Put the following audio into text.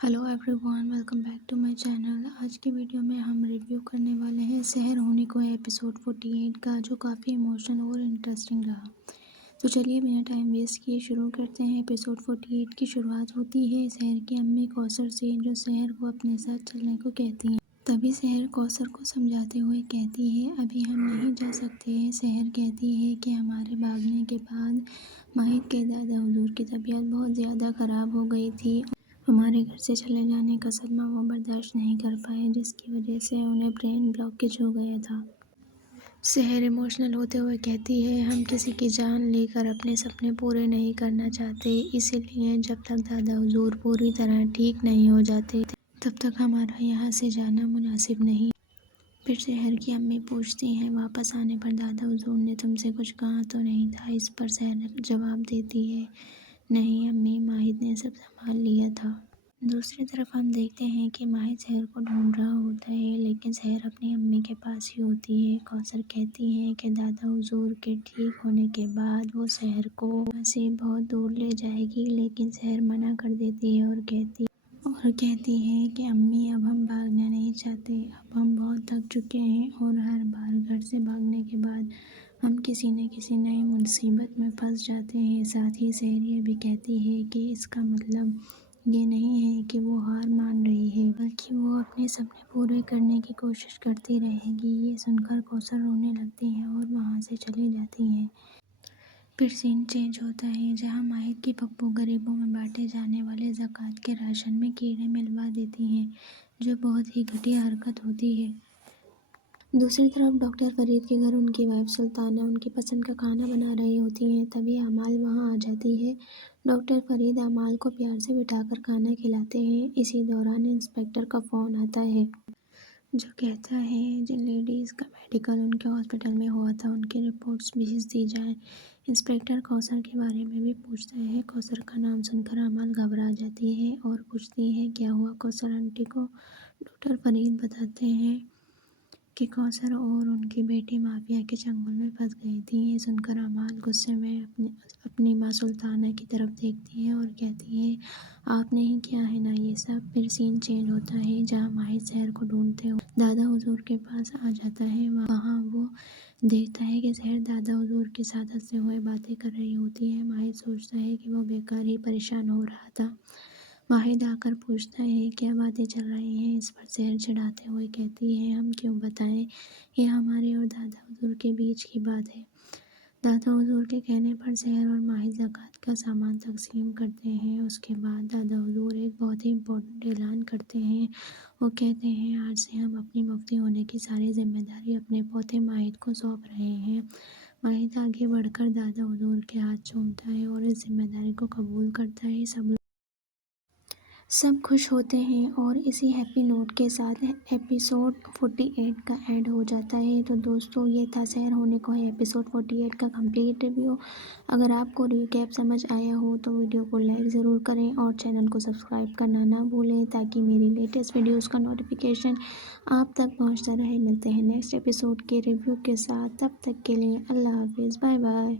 Hello everyone, welcome back to my channel. आज की video में हम रिव्यू करने वाले हैं सहर होने को है एपिसोड 48 का, जो काफ़ी इमोशनल और इंटरेस्टिंग रहा। तो चलिए बिना टाइम वेस्ट किए शुरू करते हैं। एपिसोड 48 की शुरुआत होती है सहर की अम्मी कौसर से, जो सहर को अपने साथ चलने को कहती हैं। तभी सहर कौसर को समझाते हुए कहती है, अभी हम नहीं जा सकते हैं। सहर कहती है कि हमारे भागने के बाद माहिद के दादा हुजूर की तबीयत बहुत ज़्यादा ख़राब हो गई थी। हमारे घर से चले जाने का सदमा वो बर्दाश्त नहीं कर पाए, जिसकी वजह से उन्हें ब्रेन ब्लॉकेज हो गया था। सहर इमोशनल होते हुए कहती है, हम किसी की जान लेकर अपने सपने पूरे नहीं करना चाहते, इसीलिए जब तक दादा हुजूर पूरी तरह ठीक नहीं हो जाते तब तक हमारा यहाँ से जाना मुनासिब नहीं। फिर सहर की अम्मी पूछती हैं, वापस आने पर दादा हुजूर ने तुमसे कुछ कहा तो नहीं था? इस पर सहर जवाब देती है, नहीं अम्मी, माहिद ने सब संभाल लिया था। दूसरी तरफ हम देखते हैं कि माहिद सहर को ढूंढ रहा होता है, लेकिन सहर अपनी अम्मी के पास ही होती है। कौसर कहती है कि दादा हुजूर के ठीक होने के बाद वो सहर को वहाँ से बहुत दूर ले जाएगी, लेकिन सहर मना कर देती है और कहती है कि अम्मी, अब हम भागना नहीं चाहते, अब हम बहुत थक चुके हैं और हर बार घर से भागने के बाद हम किसी न किसी नई मुसीबत में फंस जाते हैं। साथ ही सहर ये भी कहती है कि इसका मतलब ये नहीं है कि वो हार मान रही है, बल्कि वो अपने सपने पूरे करने की कोशिश करती रहेगी। ये सुनकर कौसर रोने लगती है और वहाँ से चली जाती है। फिर सीन चेंज होता है, जहाँ माहिद की पप्पू गरीबों में बांटे जाने वाले ज़कात के राशन में कीड़े मिलवा देती हैं, जो बहुत ही घटिया हरकत होती है। दूसरी तरफ डॉक्टर फरीद के घर उनकी वाइफ सुल्ताना उनकी पसंद का खाना बना रही होती हैं। तभी अमाल वहाँ आ जाती है। डॉक्टर फरीद अमाल को प्यार से बिठाकर खाना खिलाते हैं। इसी दौरान इंस्पेक्टर का फ़ोन आता है, जो कहता है जिन लेडीज़ का मेडिकल उनके हॉस्पिटल में हुआ था उनकी रिपोर्ट्स भेज दी जाए। इंस्पेक्टर कौसर के बारे में भी पूछता है। कौसर का नाम सुनकर अमाल घबरा जाती है और पूछती है क्या हुआ कौसर आंटी को। डॉक्टर फरीद बताते हैं कि कौसर और उनकी बेटी माफिया के चंगुल में फंस गई थी। ये सुनकर अमाल गुस्से में अपनी माँ सुल्ताना की तरफ देखती है और कहती है, आपने ही किया है ना ये सब। फिर सीन चेंज होता है, जहाँ माहिद सहर को ढूंढते हुए दादा हुजूर के पास आ जाता है। वहाँ वो देखता है कि सहर दादा हुजूर के साथ हंसते हुए बातें कर रही होती है। माहिद सोचता है कि वो बेकार ही परेशान हो रहा था। माहिद आकर पूछता है क्या बातें चल रही हैं। इस पर सहर चिढ़ाते हुए कहती है, हम क्यों बताएं, ये हमारे और दादा हुजूर के बीच की बात है। दादा हुजूर के कहने पर सहर और माहिद ज़कात का सामान तकसीम करते हैं। उसके बाद दादा हुजूर एक बहुत ही इम्पोर्टेंट ऐलान करते हैं। वो कहते हैं, आज से हम अपनी मुफ्ती होने की सारी जिम्मेदारी अपने पोते माहिद को सौंप रहे हैं। माहिद आगे बढ़कर दादा हुजूर के हाथ चूमता है और इस जिम्मेदारी को कबूल करता है। सब खुश होते हैं और इसी हैप्पी नोट के साथ एपिसोड 48 का एंड हो जाता है। तो दोस्तों, ये था सहर होने को है एपिसोड 48 का कंप्लीट रिव्यू। अगर आपको रिकैप समझ आया हो तो वीडियो को लाइक ज़रूर करें और चैनल को सब्सक्राइब करना ना भूलें, ताकि मेरी लेटेस्ट वीडियोस का नोटिफिकेशन आप तक पहुंचता रहे। मिलते हैं नेक्स्ट एपिसोड के रिव्यू के साथ, तब तक के लिए अल्लाह हाफिज़, बाय बाय।